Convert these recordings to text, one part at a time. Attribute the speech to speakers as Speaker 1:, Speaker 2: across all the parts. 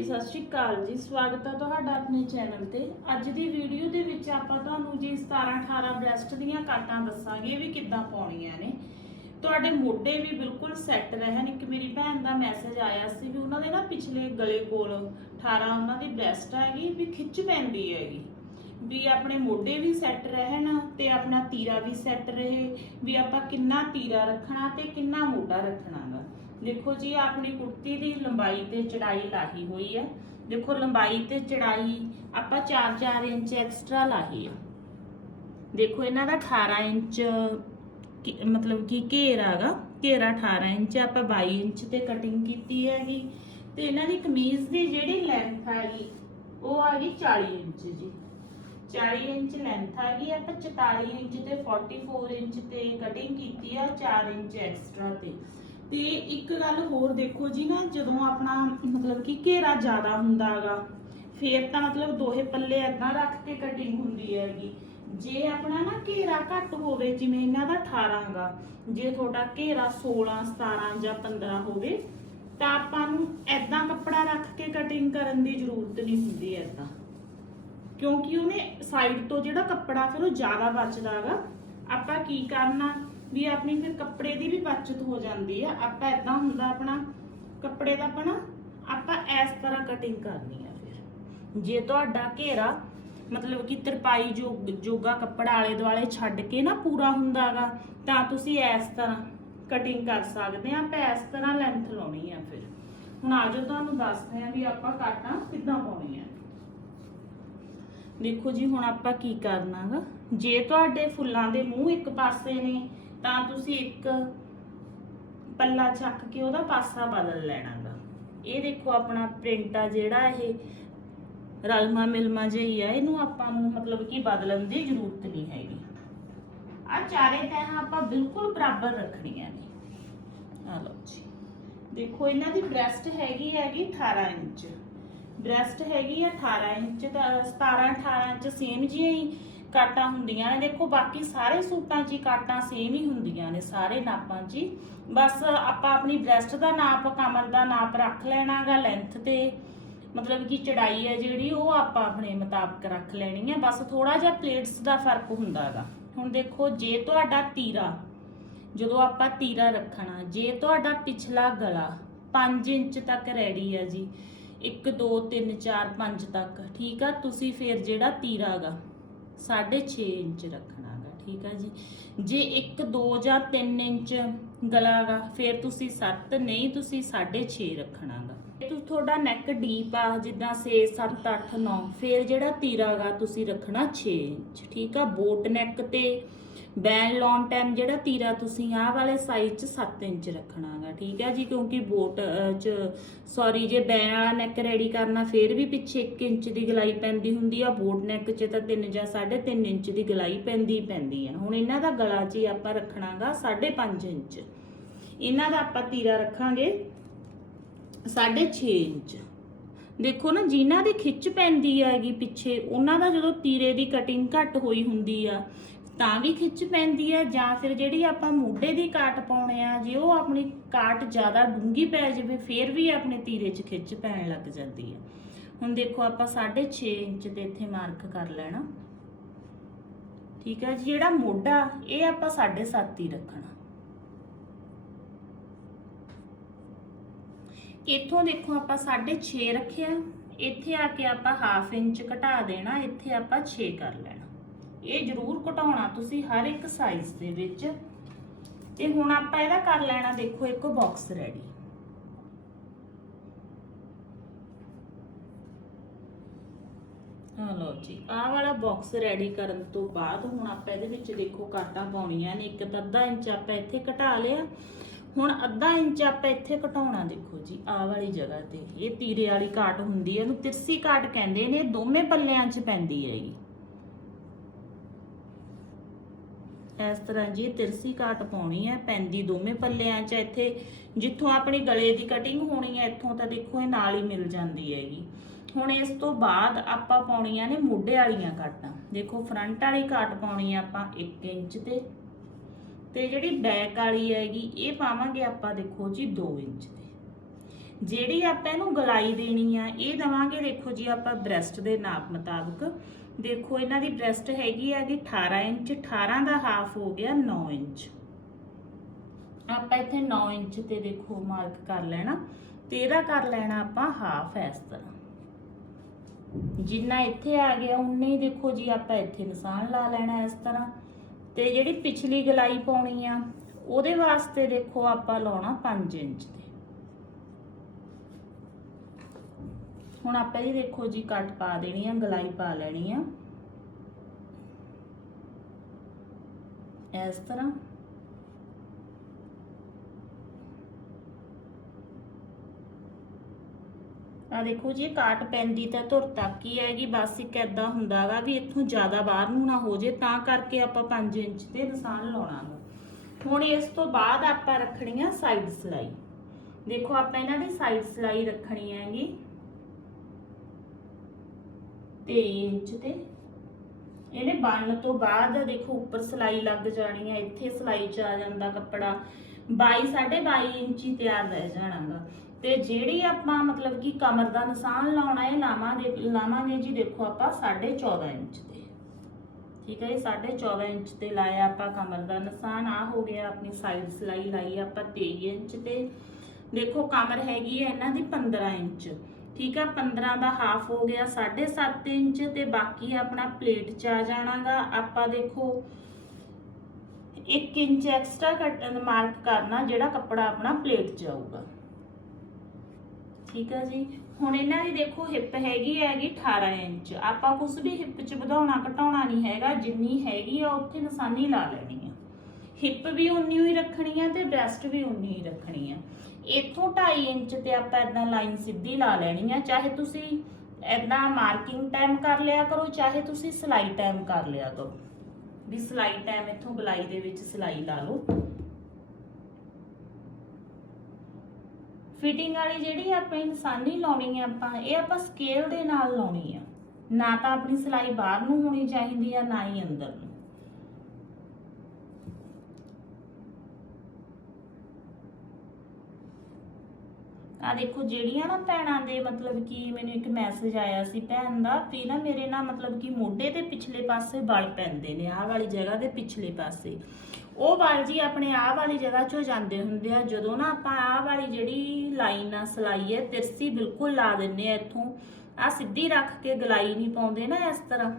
Speaker 1: ਹਾਂਜੀ ਸਤਿ ਸ਼੍ਰੀ ਅਕਾਲ ਜੀ। ਸਵਾਗਤ ਹੈ ਤੁਹਾਡਾ ਆਪਣੇ ਚੈਨਲ ਤੇ। ਅੱਜ ਦੀ ਵੀਡੀਓ ਦੇ ਵਿੱਚ ਆਪਾਂ ਤੁਹਾਨੂੰ ਜੀ 17 18 ਬ੍ਰੈਸਟ ਦੀਆਂ ਕਾਟਾਂ ਦੱਸਾਂਗੇ ਵੀ ਕਿੱਦਾਂ ਪਾਉਣੀਆਂ ਨੇ। ਤੁਹਾਡੇ ਮੋਢੇ ਵੀ ਬਿਲਕੁਲ ਸੈੱਟ ਰਹਿਣ। ਇੱਕ ਮੇਰੀ ਭੈਣ ਦਾ ਮੈਸੇਜ ਆਇਆ ਸੀ ਵੀ ਉਹਨਾਂ ਦੇ ਨਾ ਪਿਛਲੇ ਗਲੇ ਕੋਲ 18 ਉਹਨਾਂ ਦੀ ਬ੍ਰੈਸਟ ਹੈਗੀ, ਵੀ ਖਿੱਚ ਪੈਂਦੀ ਹੈਗੀ। ਵੀ ਆਪਣੇ ਮੋਢੇ ਵੀ ਸੈੱਟ ਰਹਿਣ ਤੇ ਆਪਣਾ ਤੀਰਾ ਵੀ ਸੈੱਟ ਰਹੇ, ਵੀ ਆਪਾਂ ਕਿੰਨਾ ਤੀਰਾ ਰੱਖਣਾ ਤੇ ਕਿੰਨਾ ਮੋਢਾ ਰੱਖਣਾ ਗਾ ਦੇਖੋ ਜੀ, ਆਪਣੀ ਕੁੜਤੀ ਦੀ ਲੰਬਾਈ ਤੇ ਚੜਾਈ ਲਾਹੀ ਹੋਈ ਹੈ। ਦੇਖੋ, ਲੰਬਾਈ ਤੇ ਚੜਾਈ ਆਪਾਂ 4-4 ਇੰਚ ਐਕਸਟਰਾ ਲਾਹੀ ਹੈ। ਦੇਖੋ, ਇਹਨਾਂ ਦਾ 18 ਇੰਚ ਮਤਲਬ ਕਿ ਘੇਰਾ ਹੈਗਾ ਘੇਰਾ 18 ਇੰਚ ਆਪਾਂ 22 ਇੰਚ ਤੇ ਕਟਿੰਗ ਕੀਤੀ ਹੈਗੀ। ਤੇ ਇਹਨਾਂ ਦੀ ਕਮੀਜ਼ ਦੀ ਜਿਹੜੀ ਲੈਂਥ ਹੈਗੀ, ਉਹ ਹੈਗੀ ਗਈ 40 ਇੰਚ ਜੀ। 40 ਇੰਚ ਲੈਂਥ ਹੈਗੀ ਆਪਾਂ 44 ਇੰਚ ਤੇ 44 ਇੰਚ ਤੇ ਕਟਿੰਗ ਕੀਤੀ ਆ 4 ਇੰਚ ਐਕਸਟਰਾ ਤੇ। ਤੇ ਇੱਕ ਗੱਲ ਹੋਰ ਦੇਖੋ ਜੀ ਨਾ, ਜਦੋਂ ਆਪਣਾ ਮਤਲਬ ਕਿ ਘੇਰਾ ਜ਼ਿਆਦਾ ਹੁੰਦਾਗਾ ਫੇਰ ਤਾਂ ਮਤਲਬ ਦੋਹੇ ਪੱਲੇ ਏਦਾਂ ਰੱਖ ਕੇ ਕਟਿੰਗ ਹੁੰਦੀ ਹੈਗੀ। ਜੇ ਆਪਣਾ ਨਾ ਘੇਰਾ ਘੱਟ ਹੋਵੇ, ਜਿਵੇਂ ਇਹਨਾਂ ਦਾ 18 ਗਾ, ਜੇ ਤੁਹਾਡਾ ਘੇਰਾ 16 17 ਜਾਂ 15 ਹੋਵੇ, ਤਾਂ ਆਪਾਂ ਨੂੰ ਐਦਾਂ ਕੱਪੜਾ ਰੱਖ ਕੇ ਕਟਿੰਗ ਕਰਨ ਦੀ ਜ਼ਰੂਰਤ ਨਹੀਂ ਹੁੰਦੀ ਐਦਾਂ ਕਿਉਂਕਿ ਉਹਨੇ ਸਾਈਡ ਤੋਂ ਜਿਹੜਾ ਕੱਪੜਾ, ਫਿਰ ਉਹ ਜ਼ਿਆਦਾ ਬਚਦਾ ਹੈਗਾ ਆਪਾਂ ਕੀ ਕਰਨਾ ਵੀ ਆਪਣੀ ਫਿਰ ਕੱਪੜੇ ਦੀ ਵੀ ਬਚਤ ਹੋ ਜਾਂਦੀ ਆ। ਆਪਾਂ ਇਦਾਂ ਹੁੰਦਾ ਆਪਣਾ ਕੱਪੜੇ ਦਾ ਆਪਣਾ, ਆਪਾਂ ਇਸ ਤਰ੍ਹਾਂ ਕਟਿੰਗ ਕਰਨੀ ਆ ਫਿਰ। ਜੇ ਤੁਹਾਡਾ ਘੇਰਾ ਮਤਲਬ ਕਿ ਤਰਪਾਈ ਜੋ ਜੋਗਾ ਕੱਪੜਾ ਆਲੇ ਦੁਆਲੇ ਛੱਡ ਕੇ ਨਾ ਪੂਰਾ ਹੁੰਦਾਗਾ ਤਾਂ ਤੁਸੀਂ ਇਸ ਤਰ੍ਹਾਂ ਕਟਿੰਗ ਕਰ ਸਕਦੇ ਆ। ਆਪਾਂ ਇਸ ਤਰ੍ਹਾਂ ਲੈਂਥ ਲਾਉਣੀ ਆ ਫਿਰ। ਹੁਣ ਆਜੋ ਤੁਹਾਨੂੰ ਦੱਸਦੇ ਆ ਵੀ ਆਪਾਂ ਕਾਟਾਂ ਕਿੱਦਾਂ ਪਾਉਣੀਆਂ। ਦੇਖੋ ਜੀ, ਹੁਣ ਆਪਾਂ ਕੀ ਕਰਨਾਗਾ ਜੇ ਤੁਹਾਡੇ ਫੁੱਲਾਂ ਦੇ ਮੂੰਹ ਇੱਕ ਪਾਸੇ ਨੇ ਤਾਂ ਤੁਸੀਂ ਇੱਕ ਪੱਲਾ ਚੱਕ ਕੇ ਉਹਦਾ ਪਾਸਾ ਬਦਲ ਲੈਣਾਗਾ। ਇਹ ਦੇਖੋ ਆਪਣਾ ਪ੍ਰਿੰਟ ਆ ਜਿਹੜਾ ਇਹ ਰਲਮਾ ਮਿਲਮਾ ਜਿਹੀ ਆ, ਇਹਨੂੰ ਆਪਾਂ ਨੂੰ ਮਤਲਬ ਕਿ ਬਦਲਣ ਦੀ ਜ਼ਰੂਰਤ ਨਹੀਂ ਹੈਗੀ। ਆ ਚਾਰੇ ਤੈਹਾਂ ਆਪਾਂ ਬਿਲਕੁਲ ਬਰਾਬਰ ਰੱਖਣੀਆਂ ਨੇ। ਆ ਲਓ ਜੀ। ਦੇਖੋ ਇਹਨਾਂ ਦੀ ਬ੍ਰੈਸਟ ਹੈਗੀ ਹੈਗੀ 18 ਇੰਚ। ਬ੍ਰੈਸਟ ਹੈਗੀ ਆ 18 ਇੰਚ ਤਾਂ 17 18 ਇੰਚ ਸੇਮ ਜਿਹੀਆਂ ਹੀ। ਕਾਟਾਂ ਹੁੰਦੀਆਂ ਨੇ। ਦੇਖੋ, ਬਾਕੀ ਸਾਰੇ ਸੂਟਾਂ 'ਚ ਹੀ ਕਾਟਾਂ ਸੇਮ ਹੀ ਹੁੰਦੀਆਂ ਨੇ, ਸਾਰੇ ਨਾਪਾਂ 'ਚ ਹੀ। ਬਸ ਆਪਾਂ ਆਪਣੀ ਬ੍ਰੈਸਟ ਦਾ ਨਾਪ, ਕਮਰ ਦਾ ਨਾਪ ਰੱਖ ਲੈਣਾਗਾ ਲੈਂਥ ਤੇ। ਮਤਲਬ ਕਿ ਚੜਾਈ ਹੈ ਜਿਹੜੀ, ਉਹ ਆਪਾਂ ਆਪਣੇ ਮੁਤਾਬਕ ਰੱਖ ਲੈਣੀ ਹੈ ਬਸ ਥੋੜਾ ਜਿਹਾ ਪਲੇਟਸ ਦਾ ਫ਼ਰਕ ਹੁੰਦਾ ਹੁੰਦਾਗਾ ਹੁਣ ਦੇਖੋ, ਜੇ ਤੁਹਾਡਾ ਤੀਰਾ, ਜਦੋਂ ਆਪਾਂ ਤੀਰਾ ਰੱਖਣਾ, ਜੇ ਤੁਹਾਡਾ ਪਿਛਲਾ ਗਲਾ 5 ਇੰਚ ਤੱਕ ਰੈਡੀ ਆ ਜੀ 1 2 3 4 5 ਤੱਕ, ਠੀਕ ਆ? ਤੁਸੀਂ ਫਿਰ ਜਿਹੜਾ ਤੀਰਾ ਗਾ 6.5 ਇੰਚ ਰੱਖਣਾ ਰੱਖਣਾਗਾ ਠੀਕ ਆ ਜੀ। ਜੇ 1 2 ਜਾਂ 3 ਇੰਚ ਗਲਾ ਗਾ, ਫਿਰ ਤੁਸੀਂ 7 ਨਹੀਂ ਤੁਸੀਂ 6.5 ਰੱਖਣਾਗਾ ਇਹ ਤੁ- ਤੁਹਾਡਾ ਨੈਕ ਡੀਪ ਆ, ਜਿੱਦਾਂ 6 7 8 9 ਫਿਰ ਜਿਹੜਾ ਤੀਰਾ ਗਾ, ਤੁਸੀਂ ਰੱਖਣਾ 6 ਇੰਚ, ਠੀਕ ਆ। ਬੋਟ ਨੈਕ ਤੇ ਬੈਨ ਲੌਨ ਟਾਈਮ ਜਿਹੜਾ ਤੀਰਾ ਤੁਸੀਂ ਆਹ ਵਾਲੇ ਸਾਈਜ਼ ਚ 7 ਇੰਚ ਰੱਖਣਾਗਾ, ਠੀਕ ਹੈ ਜੀ? ਕਿਉਂਕਿ ਬੋਟ ਚ ਸੌਰੀ ਜੇ ਬੈਨ ਵਾਲਾ ਨੈਕ ਰੈਡੀ ਕਰਨਾ, ਫੇਰ ਵੀ ਪਿੱਛੇ 1 ਇੰਚ ਦੀ ਗਲਾਈ ਪੈਂਦੀ ਹੁੰਦੀ ਆ। ਬੋਟ ਨੈਕ ਚ ਤਾਂ 3 ਜਾਂ 3.5 ਇੰਚ ਦੀ ਗਲਾਈ ਪੈਂਦੀ ਪੈਂਦੀ ਆ। ਹੁਣ ਇਹਨਾਂ ਦਾ ਗਲਾ 'ਚ ਆਪਾਂ ਰੱਖਣਾਗਾ 5.5 ਇੰਚ। ਇਹਨਾਂ ਦਾ ਆਪਾਂ ਤੀਰਾ ਰੱਖਾਂਗੇ 6.5 ਇੰਚ। ਦੇਖੋ ਨਾ, ਜਿਨ੍ਹਾਂ ਦੀ ਖਿੱਚ ਪੈਂਦੀ ਹੈਗੀ ਪਿੱਛੇ, ਉਹਨਾਂ ਦਾ ਜਦੋਂ ਤੀਰੇ ਦੀ ਕਟਿੰਗ ਘੱਟ ਹੋਈ ਹੁੰਦੀ ਆ ਤਾਂ ਵੀ ਖਿੱਚ ਪੈਂਦੀ ਆ ਜਾਂ ਫਿਰ ਜਿਹੜੀ ਆਪਾਂ ਮੋਢੇ ਦੀ ਕਾਟ ਪਾਉਣੇ ਆ, ਜੇ ਉਹ ਆਪਣੀ ਕਾਟ ਜ਼ਿਆਦਾ ਡੂੰਗੀ ਪੈ ਜਾਵੇ, ਫਿਰ ਵੀ ਆਪਣੇ ਤੀਰੇ 'ਚ ਖਿੱਚ ਪੈਣ ਲੱਗ ਜਾਂਦੀ ਆ ਹੁਣ ਦੇਖੋ ਆਪਾਂ 6.5 ਇੰਚ ਤੇ ਇੱਥੇ ਮਾਰਕ ਕਰ ਲੈਣਾ। ਠੀਕ ਹੈ ਜੀ, ਜਿਹੜਾ ਮੋਢਾ, ਇਹ ਆਪਾਂ 7.5 ਹੀ ਰੱਖਣਾ। ਇੱਥੋਂ ਦੇਖੋ ਆਪਾਂ 6.5 ਰੱਖਿਆ। ਇੱਥੇ ਆ ਕੇ ਆਪਾਂ ਹਾਫ ਇੰਚ ਘਟਾ ਦੇਣਾ, ਇੱਥੇ ਆਪਾਂ 6 ਕਰ ਲੈਣਾ। ਇਹ ਜ਼ਰੂਰ ਘਟਾਉਣਾ ਤੁਸੀਂ ਹਰ ਇੱਕ ਸਾਈਜ਼ ਦੇ ਵਿੱਚ। ਤੇ ਹੁਣ ਆਪਾਂ ਇਹਦਾ ਕਰ ਲੈਣਾ ਦੇਖੋ ਇੱਕ ਬਾਕਸ ਰੈਡੀ ਹਾਂ ਲਓ ਜੀ, ਆਹ ਵਾਲਾ ਬਾਕਸ ਰੈਡੀ ਕਰਨ ਤੋਂ ਬਾਅਦ ਹੁਣ ਆਪਾਂ ਇਹਦੇ ਵਿੱਚ ਦੇਖੋ ਕਾਟਾਂ ਪਾਉਣੀਆਂ ਨੇ। ਇੱਕ ਤਾਂ ਅੱਧਾ ਇੰਚ ਆਪਾਂ ਇੱਥੇ ਘਟਾ ਲਿਆ। ਹੁਣ ਅੱਧਾ ਇੰਚ ਆਪਾਂ ਇੱਥੇ ਘਟਾਉਣਾ ਦੇਖੋ ਜੀ, ਆਹ ਵਾਲੀ ਜਗ੍ਹਾ ਤੇ। ਇਹ ਤੀਰੇ ਵਾਲੀ ਕਾਟ ਹੁੰਦੀ ਹੈ ਇਹਨੂੰ ਤਿਰਸੀ ਕਾਟ ਕਹਿੰਦੇ ਨੇ ਦੋਵੇਂ ਪੱਲਿਆਂ 'ਚ ਪੈਂਦੀ ਹੈਗੀ ਇਸ ਤਰ੍ਹਾਂ ਜੀ ਇਹ ਤਿਰਸੀ ਕਾਟ ਪਾਉਣੀ ਹੈ, ਪੈਂਦੀ ਦੋਵੇਂ ਪੱਲਿਆਂ 'ਚ, ਇੱਥੇ ਜਿੱਥੋਂ ਆਪਣੀ ਗਲੇ ਦੀ ਕਟਿੰਗ ਹੋਣੀ ਹੈ, ਇੱਥੋਂ ਤਾਂ ਦੇਖੋ ਇਹ ਨਾਲ ਹੀ ਮਿਲ ਜਾਂਦੀ ਹੈਗੀ। ਹੁਣ ਇਸ ਤੋਂ ਬਾਅਦ ਆਪਾਂ ਪਾਉਣੀਆਂ ਨੇ ਮੋਢੇ ਵਾਲੀਆਂ ਕਾਟਾਂ ਦੇਖੋ ਫਰੰਟ ਵਾਲੀ ਕਾਟ ਪਾਉਣੀ ਆ ਆਪਾਂ 1 ਇੰਚ ਤੇ। ਤੇ ਜਿਹੜੀ ਬੈਕ ਵਾਲੀ ਹੈਗੀ, ਇਹ ਪਾਵਾਂਗੇ ਆਪਾਂ ਦੇਖੋ ਜੀ 2 ਇੰਚ ਤੇ। ਜਿਹੜੀ ਆਪਾਂ ਇਹਨੂੰ ਗਲਾਈ ਦੇਣੀ ਆ, ਇਹ ਦਵਾਂਗੇ ਦੇਖੋ ਜੀ ਆਪਾਂ ਬ੍ਰੈਸਟ ਦੇ ਨਾਪ ਮੁਤਾਬਕ। ਦੇਖੋ, ਇਹਨਾਂ ਦੀ ਬ੍ਰੈਸਟ ਹੈਗੀ ਹੈਗੀ 18 ਇੰਚ 18 ਦਾ ਹਾਫ ਹੋ ਗਿਆ 9 ਇੰਚ। ਆਪਾਂ ਇੱਥੇ 9 ਇੰਚ ਤੇ ਦੇਖੋ ਮਾਰਕ ਕਰ ਲੈਣਾ। ਤੇ ਇਹਦਾ ਕਰ ਲੈਣਾ ਆਪਾਂ ਹਾਫ ਇਸ ਤਰ੍ਹਾਂ। ਜਿੰਨਾ ਇੱਥੇ ਆ ਗਿਆ, ਉਨੇ ਹੀ ਦੇਖੋ ਜੀ ਆਪਾਂ ਇੱਥੇ ਨਿਸ਼ਾਨ ਲਾ ਲੈਣਾ ਇਸ ਤਰ੍ਹਾਂ। ਤੇ ਜਿਹੜੀ ਪਿਛਲੀ ਗਲਾਈ ਪਾਉਣੀ ਆ, ਉਹਦੇ ਵਾਸਤੇ ਦੇਖੋ ਆਪਾਂ ਲਾਉਣਾ 5 ਇੰਚ ਤੇ ਹੁਣ ਆਪਾਂ ਇਹ ਦੇਖੋ ਜੀ, ਕੱਟ ਪਾ ਦੇਣੀ ਆ, ਗਲਾਈ ਪਾ ਲੈਣੀ ਆ। ਇਸ ਤਰ੍ਹਾਂ। ਆ ਦੇਖੋ ਜੀ, ਇਹ ਕਾਟ ਪੈਂਦੀ ਤਾਂ ਧੁਰ ਤੱਕ ਹੀ ਹੈਗੀ, ਬਸ ਇੱਕ ਐਦਾਂ ਹੁੰਦਾਗਾ ਵੀ ਇੱਥੋਂ ਜ਼ਿਆਦਾ ਬਾਹਰ ਨੂੰ ਨਾ ਹੋ ਜੇ, ਤਾਂ ਕਰਕੇ ਆਪਾਂ 5 ਇੰਚ ਤੇ ਨਿਸ਼ਾਨ ਲਾਉਣਾ ਗਾ। ਹੁਣ ਇਸ ਤੋਂ ਬਾਅਦ ਆਪਾਂ ਰੱਖਣੀ ਆ ਸਾਈਡ ਸਲਾਈ। ਦੇਖੋ ਆਪਾਂ ਇਹਨਾਂ ਦੀ ਸਾਈਡ ਸਲਾਈ ਰੱਖਣੀ ਹੈਗੀ। 3 ਇੰਚ ਤੇ। ਇਹਨੇ ਬਣਨ ਤੋਂ ਬਾਅਦ ਦੇਖੋ ਉੱਪਰ ਸਲਾਈ ਲੱਗ ਜਾਣੀ ਹੈ ਇੱਥੇ ਸਲਾਈ ਚ ਆ ਜਾਂਦਾ ਕੱਪੜਾ। 22 22.5 ਇੰਚੀ ਤਿਆਰ ਰਹਿ ਜਾਣਾਗਾ। ਤੇ ਜਿਹੜੀ ਆਪਾਂ ਮਤਲਬ ਕਿ ਕਮਰ ਦਾ ਨਿਸ਼ਾਨ ਲਾਉਣਾ ਹੈ ਲਾਵਾਂ ਦੇ ਲਾਵਾਂਗੇ ਜੀ ਦੇਖੋ ਆਪਾਂ 14.5 ਇੰਚ ਤੇ। ਠੀਕ ਹੈ ਜੀ 14.5 ਇੰਚ ਤੇ ਲਾਇਆ ਆਪਾਂ ਕਮਰ ਦਾ ਨਿਸ਼ਾਨ। ਆ ਹੋ ਗਿਆ ਆਪਣੀ ਸਾਈਡ ਸਲਾਈ ਲਾਈ ਆਪਾਂ 23 ਇੰਚ ਤੇ। ਦੇਖੋ ਕਮਰ ਹੈਗੀ ਹੈ ਇਹਨਾਂ ਦੀ 15 ਇੰਚ। ਠੀਕ ਆ 15 ਦਾ ਹਾਫ ਹੋ ਗਿਆ 7.5 ਇੰਚ ਤੇ ਬਾਕੀ ਆਪਣਾ ਪਲੇਟ ਚ ਆ ਜਾਣਾਗਾ। ਆਪਾਂ ਦੇਖੋ 1 ਇੰਚ ਐਕਸਟਰਾ ਕੱਟ ਮਾਰਕ ਕਰਨਾ, ਜਿਹੜਾ ਕੱਪੜਾ ਆਪਣਾ ਪਲੇਟ ਚ ਆਊਗਾ। ਠੀਕ ਆ ਜੀ? ਹੁਣ ਇਹਨਾਂ ਦੀ ਦੇਖੋ ਹਿੱਪ ਹੈਗੀ ਹੈਗੀ 18 ਇੰਚ। ਆਪਾਂ ਕੁਝ ਵੀ ਹਿੱਪ ਚ ਵਧਾਉਣਾ, ਘਟਾਉਣਾ ਨਹੀਂ ਹੈਗਾ, ਜਿੰਨੀ ਹੈਗੀ ਆ, ਉੱਥੇ ਨਿਸ਼ਾਨੀ ਲਾ ਲੈਣੀ ਹੈ ਹਿੱਪ ਵੀ ਉਨੀ ਹੀ ਰੱਖਣੀ ਆ ਤੇ ਬ੍ਰੈਸਟ ਵੀ ਉਨੀ ਹੀ ਰੱਖਣੀ ਆ। ਇੱਥੋਂ 2.5 ਇੰਚ ਤੇ ਆਪਾਂ ਇਦਾਂ ਲਾਈਨ ਸਿੱਧੀ ਲਾ ਲੈਣੀ ਆ, ਚਾਹੇ ਤੁਸੀਂ ਇਦਾਂ ਮਾਰਕਿੰਗ ਟਾਈਮ ਕਰ ਲਿਆ ਕਰੋ, ਚਾਹੇ ਤੁਸੀਂ ਸਿਲਾਈ ਟਾਈਮ ਕਰ ਲਿਆ ਕਰੋ। ਵੀ ਸਿਲਾਈ ਟਾਈਮ ਇੱਥੋਂ ਗਲਾਈ ਦੇ ਵਿੱਚ ਸਿਲਾਈ ਲਾ ਲਓ। ਫਿਟਿੰਗ ਵਾਲੀ ਜਿਹੜੀ ਆਪਾਂ ਇਨਸਾਨੀ ਲਾਉਣੀ ਆ ਆਪਾਂ, ਇਹ ਆਪਾਂ ਸਕੇਲ ਦੇ ਨਾਲ ਲਾਉਣੀ ਆ। ਨਾ ਤਾਂ ਆਪਣੀ ਸਿਲਾਈ ਬਾਹਰ ਨੂੰ ਹੋਣੀ ਚਾਹੀਦੀ ਆ, ਨਾ ਹੀ ਅੰਦਰ ਨੂੰ। ਆ ਦੇਖੋ, ਜਿਹੜੀਆਂ ਨਾ ਭੈਣਾਂ ਦੇ ਮਤਲਬ ਕਿ ਮੈਨੂੰ ਇੱਕ ਮੈਸੇਜ ਆਇਆ ਸੀ ਭੈਣ ਦਾ, ਵੀ ਨਾ ਮੇਰੇ ਨਾ ਮਤਲਬ ਕਿ ਮੋਢੇ ਦੇ ਪਿਛਲੇ ਪਾਸੇ ਵਲ ਪੈਂਦੇ ਨੇ, ਆਹ ਵਾਲੀ ਜਗ੍ਹਾ ਦੇ ਪਿਛਲੇ ਪਾਸੇ। ਉਹ ਵਲ ਜੀ ਆਪਣੇ ਆਹ ਵਾਲੀ ਜਗ੍ਹਾ 'ਚੋਂ ਜਾਂਦੇ ਹੁੰਦੇ ਆ, ਜਦੋਂ ਨਾ ਆਪਾਂ ਆਹ ਵਾਲੀ ਜਿਹੜੀ ਲਾਈਨ ਆ, ਸਲਾਈ ਹੈ, ਤਿਰਸੀ ਬਿਲਕੁਲ ਲਾ ਦਿੰਨੇ ਆ ਇੱਥੋਂ। ਆ ਸਿੱਧੀ ਰੱਖ ਕੇ ਗਲਾਈ ਨਹੀਂ ਪਾਉਂਦੇ ਨਾ ਇਸ ਤਰ੍ਹਾਂ।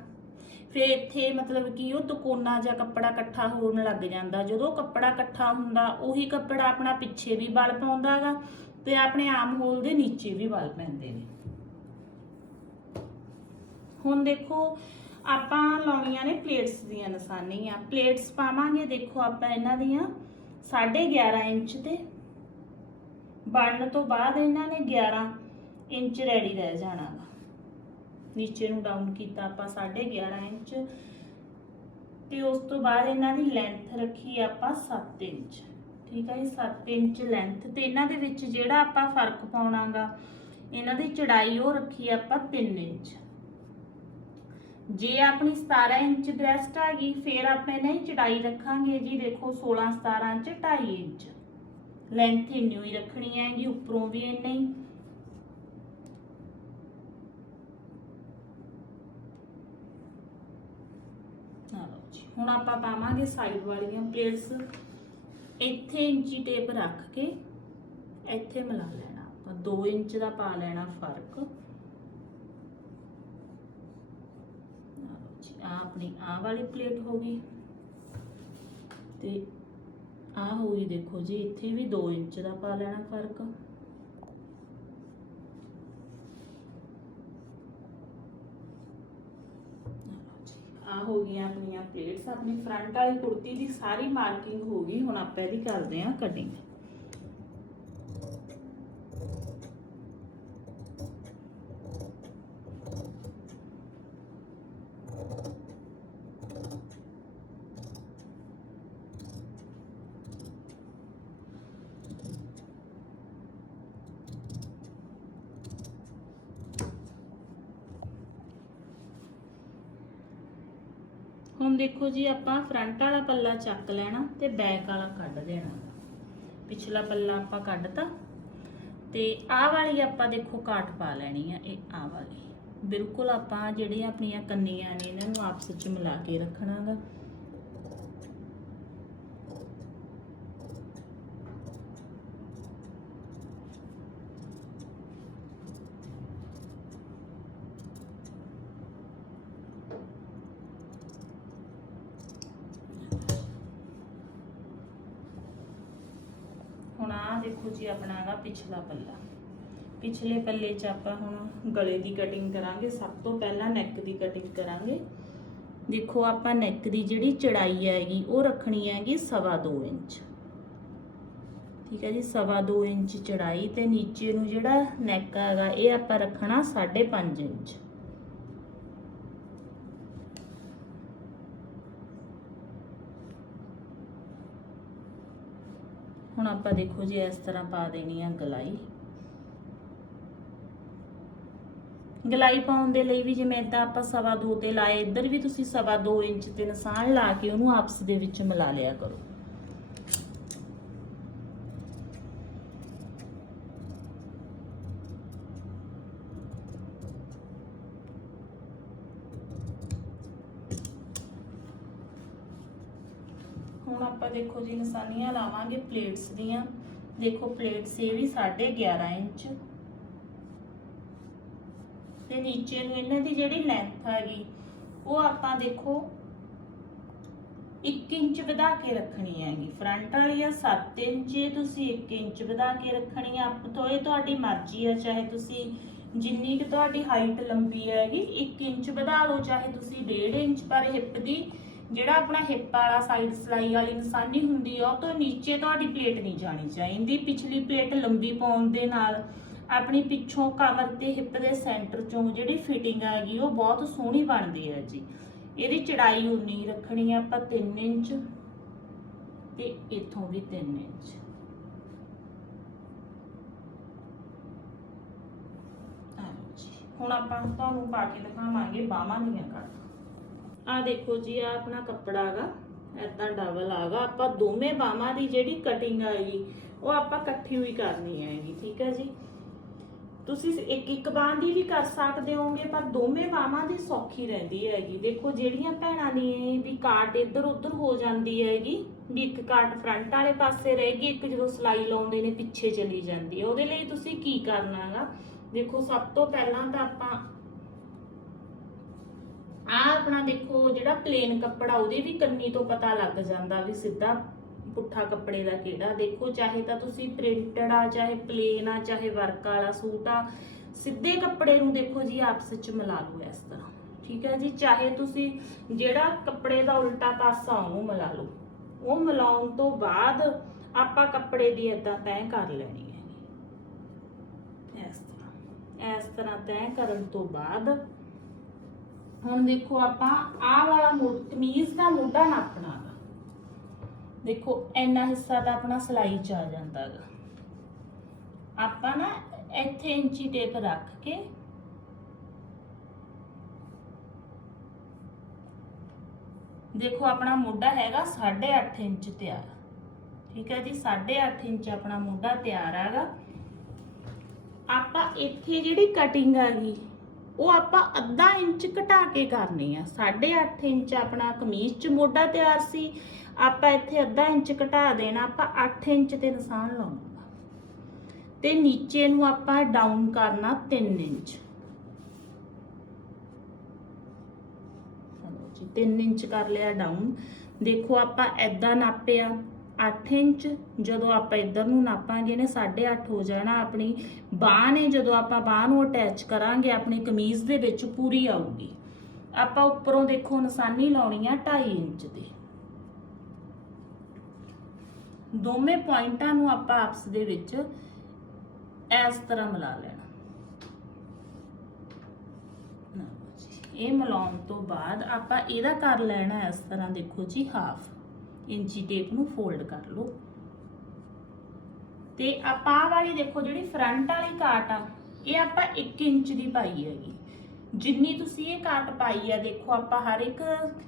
Speaker 1: ਫਿਰ ਇੱਥੇ ਮਤਲਬ ਕਿ ਉਹ ਤਕੋਨਾ ਜਾਂ ਕੱਪੜਾ ਇਕੱਠਾ ਹੋਣ ਲੱਗ ਜਾਂਦਾ। ਜਦੋਂ ਕੱਪੜਾ ਇਕੱਠਾ ਹੁੰਦਾ, ਉਹੀ ਕੱਪੜਾ ਆਪਣਾ ਪਿੱਛੇ ਵੀ ਵਲ ਪਾਉਂਦਾਗਾ ਤੇ ਆਪਣੇ ਆਮ ਹੋਲ ਦੇ ਨੀਚੇ ਵੀ ਵਲ ਪੈਂਦੇ ਨੇ। ਹੁਣ ਦੇਖੋ, ਆਪਾਂ ਲਾਉਣੀਆਂ ਨੇ ਪਲੇਟਸ ਦੀਆਂ ਨਿਸ਼ਾਨੀਆਂ। ਪਲੇਟਸ ਪਾਵਾਂਗੇ, ਦੇਖੋ ਆਪਾਂ ਇਹਨਾਂ ਦੀਆਂ 11.5 ਇੰਚ ਤੇ। ਬਣਨ ਤੋਂ ਬਾਅਦ ਇਹਨਾਂ ਨੇ 11 ਇੰਚ ਰੈਡੀ ਰਹਿ ਜਾਣਾ ਗਾ ਨੀਚੇ ਨੂੰ ਡਾਊਨ ਕੀਤਾ ਆਪਾਂ 11.5 ਇੰਚ। ਤੇ ਉਸ ਤੋਂ ਬਾਅਦ ਇਹਨਾਂ ਦੀ ਲੈਂਥ ਰੱਖੀ ਆਪਾਂ 7 ਇੰਚ। ਠੀਕ ਹੈ ਜੀ 7 ਇੰਚ ਲੈਂਥ ਤੇ ਇਹਨਾਂ ਦੇ ਵਿੱਚ ਜਿਹੜਾ ਆਪਾਂ ਫ਼ਰਕ ਪਾਉਣਾਗਾ, ਇਹਨਾਂ ਦੀ ਚੜਾਈ ਉਹ ਰੱਖੀ ਆਪਾਂ 3 ਇੰਚ। ਜੇ ਆਪਣੀ 17 ਇੰਚ ਬ੍ਰੈਸਟ ਆ ਗਈ, ਫਿਰ ਆਪਾਂ ਇਹਨਾਂ ਦੀ ਚੜਾਈ ਰੱਖਾਂਗੇ ਜੀ, ਦੇਖੋ 16 17 ਚ 2.5 ਇੰਚ। ਲੈਂਥ ਇੰਨੀ ਹੀ ਰੱਖਣੀ ਹੈਗੀ ਉੱਪਰੋਂ ਵੀ ਇੰਨਾ ਹੀ। ਹੁਣ ਆਪਾਂ ਪਾਵਾਂਗੇ ਸਾਈਡ ਵਾਲੀਆਂ ਪਲੇਟਸ ਇੱਥੇ ਇੰਚੀ ਟੇਪ ਰੱਖ ਕੇ ਇੱਥੇ ਮਿਲਾ ਲੈਣਾ। ਆਪਾਂ 2 ਇੰਚ ਦਾ ਪਾ ਲੈਣਾ ਫ਼ਰਕ। ਆ ਆਪਣੀ ਆ ਵਾਲੀ ਪਲੇਟ ਹੋ ਗਈ। ਤੇ ਆ ਹੋਈ ਦੇਖੋ ਜੀ, ਇੱਥੇ ਵੀ 2 ਇੰਚ ਦਾ ਪਾ ਲੈਣਾ ਫ਼ਰਕ। ਆ, ਹੋ ਗਈਆਂ ਆਪਣੀਆਂ ਪਲੇਟਸ ਆਪਣੀ ਫਰੰਟ ਵਾਲੀ ਕੁੜਤੀ ਦੀ ਸਾਰੀ ਮਾਰਕਿੰਗ ਹੋ ਗਈ, ਹੁਣ ਆਪਾਂ ਇਹਦੀ ਕਰਦੇ ਹਾਂ ਕਟਿੰਗ ਹੁਣ ਦੇਖੋ ਜੀ, ਆਪਾਂ ਫਰੰਟ ਵਾਲਾ ਪੱਲਾ ਚੱਕ ਲੈਣਾ ਤੇ ਬੈਕ ਵਾਲਾ ਕੱਢ ਦੇਣਾ। ਪਿਛਲਾ ਪੱਲਾ ਆਪਾਂ ਕੱਢਤਾ ਤੇ ਆਹ ਵਾਲੀ ਆਪਾਂ ਦੇਖੋ ਕਾਟ ਪਾ ਲੈਣੀ ਆ, ਇਹ ਆਹ ਵਾਲੀ। ਬਿਲਕੁਲ ਆਪਾਂ ਜਿਹੜੀਆਂ ਆਪਣੀਆਂ ਕੰਨੀਆਂ ਨੇ, ਇਹਨਾਂ ਨੂੰ ਆਪਸ ਵਿੱਚ ਮਿਲਾ ਕੇ ਰੱਖਣਾਗਾ ਹੁਣ ਆ ਦੇਖੋ ਜੀ, ਆਪਣਾ ਹੈਗਾ ਪਿਛਲਾ ਪੱਲਾ। ਪਿਛਲੇ ਪੱਲੇ 'ਚ ਆਪਾਂ ਹੁਣ ਗਲੇ ਦੀ ਕਟਿੰਗ ਕਰਾਂਗੇ। ਸਭ ਤੋਂ ਪਹਿਲਾਂ ਨੈਕ ਦੀ ਕਟਿੰਗ ਕਰਾਂਗੇ। ਦੇਖੋ, ਆਪਾਂ ਨੈਕ ਦੀ ਜਿਹੜੀ ਚੜਾਈ ਹੈਗੀ, ਉਹ ਰੱਖਣੀ ਹੈਗੀ ਸਵਾ ਦੋ ਇੰਚ। ਠੀਕ ਹੈ ਜੀ, ਸਵਾ ਦੋ ਇੰਚ ਚੜਾਈ ਤੇ ਨੀਚੇ ਨੂੰ ਜਿਹੜਾ ਨੈਕ ਹੈਗਾ, ਇਹ ਆਪਾਂ ਰੱਖਣਾ 5.5 ਇੰਚ। ਹੁਣ ਆਪਾਂ ਦੇਖੋ ਜੀ ਇਸ ਤਰ੍ਹਾਂ ਪਾ ਦੇਣੀ ਆ ਗਲਾਈ। ਗਲਾਈ ਪਾਉਣ ਦੇ ਲਈ ਵੀ ਜਿਵੇਂ ਇਦਾਂ ਆਪਾਂ ਸਵਾ ਦੋ ਤੇ ਲਾਏ, ਇੱਧਰ ਵੀ ਤੁਸੀਂ ਸਵਾ ਦੋ ਇੰਚ ਤੇ ਨਿਸ਼ਾਨ ਲਾ ਕੇ ਉਹਨੂੰ ਆਪਸ ਦੇ ਵਿੱਚ ਮਿਲਾ ਲਿਆ ਕਰੋ ਹੁਣ ਆਪਾਂ ਨਿਸ਼ਾਨੀਆਂ ਲਾਵਾਂਗੇ ਪਲੇਟਸ ਦੀਆਂ। ਦੇਖੋ ਪਲੇਟਸ ਇਹ ਵੀ 11.5 ਇੰਚ। ਤੇ ਨੀਚੇ ਨੂੰ ਇਹਨਾਂ ਦੀ ਜਿਹੜੀ ਲੈਂਥ ਹੈਗੀ, ਉਹ ਆਪਾਂ ਦੇਖੋ 1 ਇੰਚ ਵਧਾ ਕੇ ਰੱਖਣੀ ਹੈਗੀ। ਫਰੰਟ ਵਾਲੀ ਆ 7 ਇੰਚ, ਇਹ ਤੁਸੀਂ 1 ਇੰਚ ਵਧਾ ਕੇ ਰੱਖਣੀ ਆ ਆਪ ਤੋਂ ਇਹ ਤੁਹਾਡੀ ਮਰਜ਼ੀ ਆ ਚਾਹੇ ਤੁਸੀਂ ਜਿੰਨੀ ਕਿ ਤੁਹਾਡੀ ਹਾਈਟ ਲੰਬੀ ਹੈਗੀ 1 ਇੰਚ ਵਧਾ ਲਓ, ਚਾਹੇ ਤੁਸੀਂ 1.5 ਇੰਚ, ਪਰ ਹਿੱਪ ਦੀ ਜਿਹੜਾ ਆਪਣਾ ਹਿੱਪ ਵਾਲਾ ਸਾਈਡ ਸਲਾਈ ਵਾਲੀ ਨਿਸ਼ਾਨੀ ਹੁੰਦੀ ਆ, ਉਹ ਤੋਂ ਨੀਚੇ ਤੁਹਾਡੀ ਪਲੇਟ ਨਹੀਂ ਜਾਣੀ ਚਾਹੀਦੀ। ਪਿਛਲੀ ਪਲੇਟ ਲੰਬੀ ਪਾਉਣ ਦੇ ਨਾਲ ਆਪਣੀ ਪਿੱਛੋਂ ਕਮਰ ਤੇ ਹਿੱਪ ਦੇ ਸੈਂਟਰ ਚੋਂ ਜਿਹੜੀ ਫਿਟਿੰਗ ਹੈਗੀ, ਉਹ ਬਹੁਤ ਸੋਹਣੀ ਬਣਦੀ ਹੈ ਜੀ। ਇਹਦੀ ਚੜਾਈ ਉਨੀ ਰੱਖਣੀ ਆ ਆਪਾਂ 3 ਇੰਚ ਤੇ ਇਥੋਂ ਵੀ 3 ਇੰਚ। ਹੁਣ ਆਪਾਂ ਤੁਹਾਨੂੰ ਪਾ ਕੇ ਦਿਖਾਵਾਂਗੇ ਬਾਹਾਂ ਦੀਆਂ ਕੱਟ। ਆ ਦੇਖੋ ਜੀ, ਆ ਆਪਣਾ ਕੱਪੜਾ ਹੈਗਾ ਐਦਾਂ ਡਬਲ ਆਗਾ ਆਪਾਂ ਦੋਵੇਂ ਬਾਹਾਂ ਦੀ ਜਿਹੜੀ ਕਟਿੰਗ ਆਏਗੀ ਉਹ ਆਪਾਂ ਇਕੱਠੀ ਹੋਈ ਕਰਨੀ ਹੈਗੀ ਠੀਕ ਹੈ ਜੀ? ਤੁਸੀਂ ਇੱਕ ਇੱਕ ਬਾਂਹ ਦੀ ਵੀ ਕਰ ਸਕਦੇ ਹੋਗੇ ਪਰ ਦੋਵੇਂ ਬਾਹਾਂ ਦੀ ਸੌਖੀ ਰਹਿੰਦੀ ਹੈਗੀ। ਦੇਖੋ ਜਿਹੜੀਆਂ ਭੈਣਾਂ ਨੇ ਵੀ ਕਾਟ ਇੱਧਰ ਉੱਧਰ ਹੋ ਜਾਂਦੀ ਹੈਗੀ, ਵੀ ਇੱਕ ਕਾਟ ਫਰੰਟ ਵਾਲੇ ਪਾਸੇ ਰਹੇਗੀ ਇੱਕ ਜਦੋਂ ਸਲਾਈ ਲਾਉਂਦੇ ਨੇ ਪਿੱਛੇ ਚਲੀ ਜਾਂਦੀ ਹੈ। ਉਹਦੇ ਲਈ ਤੁਸੀਂ ਕੀ ਕਰਨਾ ਹੈਗਾ ਦੇਖੋ ਸਭ ਤੋਂ ਪਹਿਲਾਂ ਤਾਂ ਆਪਾਂ ਆ ਆਪਣਾ ਦੇਖੋ, ਜਿਹੜਾ ਪਲੇਨ ਕੱਪੜਾ, ਉਹਦੇ ਵੀ ਕੰਨੀ ਤੋਂ ਪਤਾ ਲੱਗ ਜਾਂਦਾ ਵੀ ਸਿੱਧਾ ਪੁੱਠਾ ਕੱਪੜੇ ਦਾ ਕਿਹੜਾ। ਦੇਖੋ, ਚਾਹੇ ਤਾਂ ਤੁਸੀਂ ਪ੍ਰਿੰਟਡ ਆ, ਚਾਹੇ ਪਲੇਨ ਆ, ਚਾਹੇ ਵਰਕ ਵਾਲਾ ਸੂਟ ਆ, ਸਿੱਧੇ ਕੱਪੜੇ ਨੂੰ ਦੇਖੋ ਜੀ, ਆਪਸ ਵਿੱਚ ਮਿਲਾ ਲਓ ਇਸ ਤਰ੍ਹਾਂ। ਠੀਕ ਹੈ ਜੀ? ਚਾਹੇ ਤੁਸੀਂ ਜਿਹੜਾ ਕੱਪੜੇ ਦਾ ਉਲਟਾ ਪਾਸਾ ਉਹਨੂੰ ਮਿਲਾ ਲਓ। ਉਹ ਮਿਲਾਉਣ ਤੋਂ ਬਾਅਦ ਆਪਾਂ ਕੱਪੜੇ ਦੀ ਇਦਾਂ ਤੈਅ ਕਰ ਲੈਣੀ ਹੈ। ਇਸ ਤਰ੍ਹਾਂ। ਇਸ ਤਰ੍ਹਾਂ ਤੈਅ ਕਰਨ ਤੋਂ ਬਾਅਦ ਹੁਣ ਦੇਖੋ ਆਪਾਂ ਆਹ ਵਾਲਾ ਮੋ- ਕਮੀਜ਼ ਦਾ ਮੋਢਾ ਨਾਪਣਾ ਗਾ। ਦੇਖੋ, ਇੰਨਾ ਹਿੱਸਾ ਤਾਂ ਆਪਣਾ ਸਲਾਈ ਚ ਆ ਜਾਂਦਾ ਗਾ। ਆਪਾਂ ਨਾ ਇੱਥੇ ਇੰਚੀ ਟੇਪ ਰੱਖ ਕੇ ਦੇਖੋ, ਆਪਣਾ ਮੋਢਾ ਹੈਗਾ 8.5 ਇੰਚ ਤਿਆਰ। ਠੀਕ ਹੈ ਜੀ 8.5 ਇੰਚ ਆਪਣਾ ਮੋਢਾ ਤਿਆਰ ਹੈਗਾ ਆਪਾਂ ਇੱਥੇ ਜਿਹੜੀ ਕਟਿੰਗ ਆ ਗਈ ਉਹ ਆਪਾਂ ਅੱਧਾ ਇੰਚ ਘਟਾ ਕੇ ਕਰਨੀ ਆ। 8.5 ਇੰਚ ਆਪਣਾ ਕਮੀਜ਼ ਚ ਮੋਢਾ ਤਿਆਰ ਸੀ। ਆਪਾਂ ਇੱਥੇ ਅੱਧਾ ਇੰਚ ਘਟਾ ਦੇਣਾ, ਆਪਾਂ 8 ਇੰਚ ਤੇ ਨਿਸ਼ਾਨ ਲਾਉਣਾ। ਤੇ ਨੀਚੇ ਨੂੰ ਆਪਾਂ ਡਾਊਨ ਕਰਨਾ 3 ਇੰਚ। ਜੀ 3 ਇੰਚ ਕਰ ਲਿਆ ਡਾਊਨ ਦੇਖੋ ਆਪਾਂ ਐਦਾਂ ਨਾਪਿਆ। 8 ਇੰਚ, ਜਦੋਂ ਆਪਾਂ ਇੱਧਰ ਨੂੰ ਨਾਪਾਂਗੇ ਨੇ 8.5 ਹੋ ਜਾਣਾ ਆਪਣੀ ਬਾਹ ਨੇ, ਜਦੋਂ ਆਪਾਂ ਬਾਹ ਨੂੰ ਅਟੈਚ ਕਰਾਂਗੇ, ਆਪਣੀ ਕਮੀਜ਼ ਦੇ ਵਿੱਚ ਪੂਰੀ ਆਊਗੀ। ਆਪਾਂ ਉੱਪਰੋਂ ਦੇਖੋ ਨਿਸ਼ਾਨੀ ਲਾਉਣੀ ਆ 2.5 ਇੰਚ ਦੀ। ਦੋਵੇਂ ਪੁਆਇੰਟਾਂ ਨੂੰ ਆਪਾਂ ਆਪਸ ਦੇ ਵਿੱਚ ਇਸ ਤਰ੍ਹਾਂ ਮਿਲਾ ਲੈਣਾ। ਇਹ ਮਿਲਾਉਣ ਤੋਂ ਬਾਅਦ ਆਪਾਂ ਇਹਦਾ ਕਰ ਲੈਣਾ ਇਸ ਤਰ੍ਹਾਂ ਦੇਖੋ ਜੀ, ਹਾਫ। ਇੰਚੀ ਟੇਪ ਨੂੰ ਫੋਲਡ ਕਰ ਲਓ। ਤੇ ਆਪਾਂ ਵਾਲੀ ਦੇਖੋ ਜਿਹੜੀ ਫਰੰਟ ਵਾਲੀ ਕਾਟ ਆ, ਇਹ ਆਪਾਂ 1 ਇੰਚ ਦੀ ਪਾਈ ਹੈਗੀ। ਜਿੰਨੀ ਤੁਸੀਂ ਇਹ ਕਾਟ ਪਾਈ ਆ, ਦੇਖੋ ਆਪਾਂ ਹਰ ਇੱਕ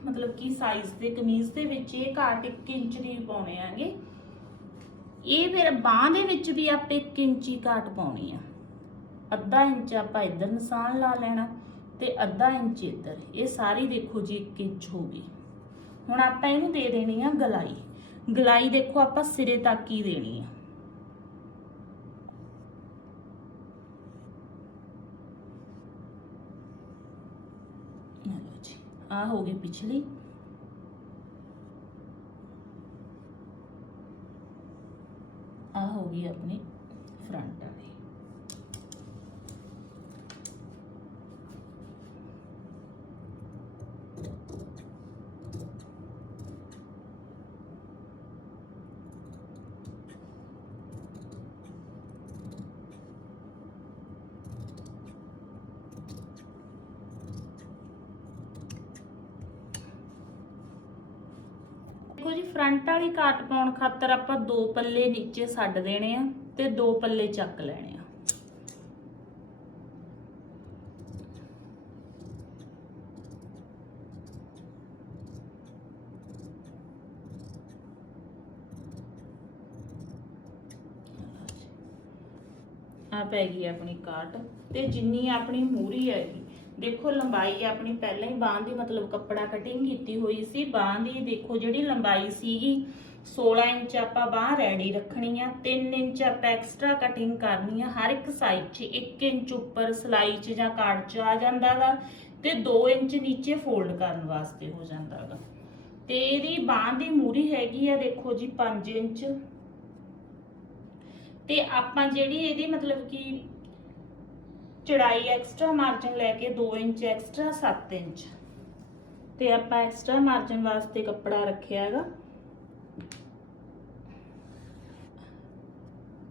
Speaker 1: ਮਤਲਬ ਕਿ ਸਾਈਜ਼ ਦੇ ਕਮੀਜ਼ ਦੇ ਵਿੱਚ ਇਹ ਕਾਟ 1 ਇੰਚ ਦੀ ਪਾਉਣੇ ਆਂਗੇ। ਇਹ ਫਿਰ ਬਾਹ ਦੇ ਵਿੱਚ ਵੀ ਆਪਾਂ 1 ਇੰਚੀ ਕਾਟ ਪਾਉਣੀ ਆ। ਅੱਧਾ ਇੰਚ ਆਪਾਂ ਇੱਧਰ ਨਿਸ਼ਾਨ ਲਾ ਲੈਣਾ ਤੇ ਅੱਧਾ ਇੰਚ ਇੱਧਰ। ਇਹ ਸਾਰੀ ਦੇਖੋ ਜੀ 1 ਇੰਚ ਹੋ ਗਈ। ਹੁਣ ਆਪਾਂ ਇਹਨੂੰ ਦੇ ਦੇਣੀ ਆ ਗਲਾਈ। ਗਲਾਈ ਦੇਖੋ ਆਪਾਂ ਸਿਰੇ ਤੱਕ ਹੀ ਦੇਣੀ ਆ। ਆ ਹੋ ਗਈ ਪਿਛਲੀ। ਆ ਹੋ ਗਈ ਆਪਣੀ ਫਰੰਟ ਵਾਲੀ ਦੇਖੋ ਜੀ ਫਰੰਟ ਵਾਲੀ ਕਾਟ ਪਾਉਣ ਖਾਤਰ ਆਪਾਂ ਦੋ ਪੱਲੇ ਨੀਚੇ ਛੱਡ ਦੇਣੇ ਆ ਤੇ ਦੋ ਪੱਲੇ ਚੱਕ ਲੈਣੇ ਆ। ਆ ਪੈ ਗਈ ਆਪਣੀ ਕਾਟ ਤੇ ਜਿੰਨੀ ਆਪਣੀ ਮੂਰੀ ਹੈਗੀ। ਦੇਖੋ, ਲੰਬਾਈ ਆਪਣੀ ਪਹਿਲਾਂ ਹੀ ਬਾਂਹ ਦੀ ਮਤਲਬ ਕੱਪੜਾ ਕਟਿੰਗ ਕੀਤੀ ਹੋਈ ਸੀ। ਬਾਂਹ ਦੀ ਦੇਖੋ ਜਿਹੜੀ ਲੰਬਾਈ ਸੀਗੀ 16 ਇੰਚ ਆਪਾਂ ਬਾਂਹ ਰੈਡੀ ਰੱਖਣੀ ਆ 3 ਇੰਚ ਆਪਾਂ ਐਕਸਟਰਾ ਕਟਿੰਗ ਕਰਨੀ ਆ। ਹਰ ਇੱਕ ਸਾਈਡ 'ਚ 1 ਇੰਚ ਉੱਪਰ ਸਲਾਈ 'ਚ ਜਾਂ ਕਾਟ 'ਚ ਆ ਜਾਂਦਾਗਾ ਤੇ 2 ਇੰਚ ਨੀਚੇ ਫੋਲਡ ਕਰਨ ਵਾਸਤੇ ਹੋ ਜਾਂਦਾਗਾ। ਤੇ ਇਹਦੀ ਬਾਂਹ ਦੀ ਮੂਰੀ ਹੈਗੀ ਆ, ਦੇਖੋ ਜੀ 5 ਇੰਚ। ਤੇ ਆਪਾਂ ਜਿਹੜੀ ਇਹਦੀ ਮਤਲਬ ਕਿ ਚੜਾਈ ਐਕਸਟਰਾ ਮਾਰਜਨ ਲੈ ਕੇ 2 ਇੰਚ ਐਕਸਟਰਾ 7 ਇੰਚ। ਤੇ ਆਪਾਂ ਐਕਸਟਰਾ ਮਾਰਜਨ ਵਾਸਤੇ ਕੱਪੜਾ ਰੱਖਿਆ ਹੈਗਾ।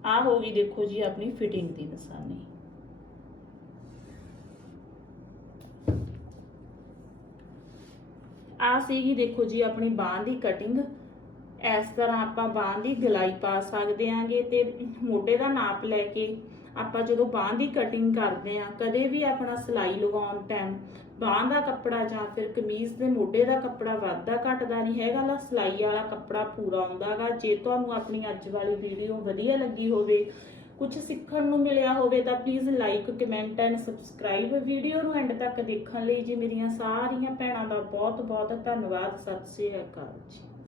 Speaker 1: ਆ ਹੋ ਗਈ ਦੇਖੋ ਜੀ ਆਪਣੀ ਫਿਟਿੰਗ ਦੀ ਨਿਸ਼ਾਨੀ। ਆ ਸੀਗੀ ਦੇਖੋ ਜੀ ਆਪਣੀ ਬਾਹ ਦੀ ਕਟਿੰਗ ਇਸ ਤਰ੍ਹਾਂ ਆਪਾਂ ਬਾਹ ਦੀ ਗਲਾਈ ਪਾ ਸਕਦੇ ਆਂਗੇ ਤੇ ਮੋਢੇ ਦਾ ਨਾਪ ਲੈ ਕੇ ਆਪਾਂ ਜਦੋਂ ਬਾਹ ਦੀ ਕਟਿੰਗ ਕਰਦੇ ਆ ਕਦੇ ਵੀ ਆਪਣਾ ਸਿਲਾਈ ਲਗਾਉਣ ਟਾਈਮ ਬਾਹ ਦਾ ਕੱਪੜਾ ਜਾਂ ਫਿਰ ਕਮੀਜ਼ ਦੇ ਮੋਢੇ ਦਾ ਕੱਪੜਾ ਵੱਧਦਾ ਘਟਦਾ ਨਹੀਂ ਹੈਗਾ ਲਾ ਸਿਲਾਈ ਵਾਲਾ ਕੱਪੜਾ ਪੂਰਾ ਆਉਂਦਾਗਾ ਜੇ ਤੁਹਾਨੂੰ ਆਪਣੀ ਅੱਜ ਵਾਲੀ ਵੀਡੀਓ ਵਧੀਆ ਲੱਗੀ ਹੋਵੇ ਕੁਝ ਸਿੱਖਣ ਨੂੰ ਮਿਲਿਆ ਹੋਵੇ, ਤਾਂ please like comment and subscribe video ਨੂੰ ਐਂਡ ਤੱਕ ਦੇਖਣ ਲਈ ਜੀ। ਮੇਰੀਆਂ ਸਾਰੀਆਂ ਭੈਣਾਂ ਦਾ ਬਹੁਤ ਬਹੁਤ ਧੰਨਵਾਦ। ਸਤਿ ਸ੍ਰੀ ਅਕਾਲ ਜੀ।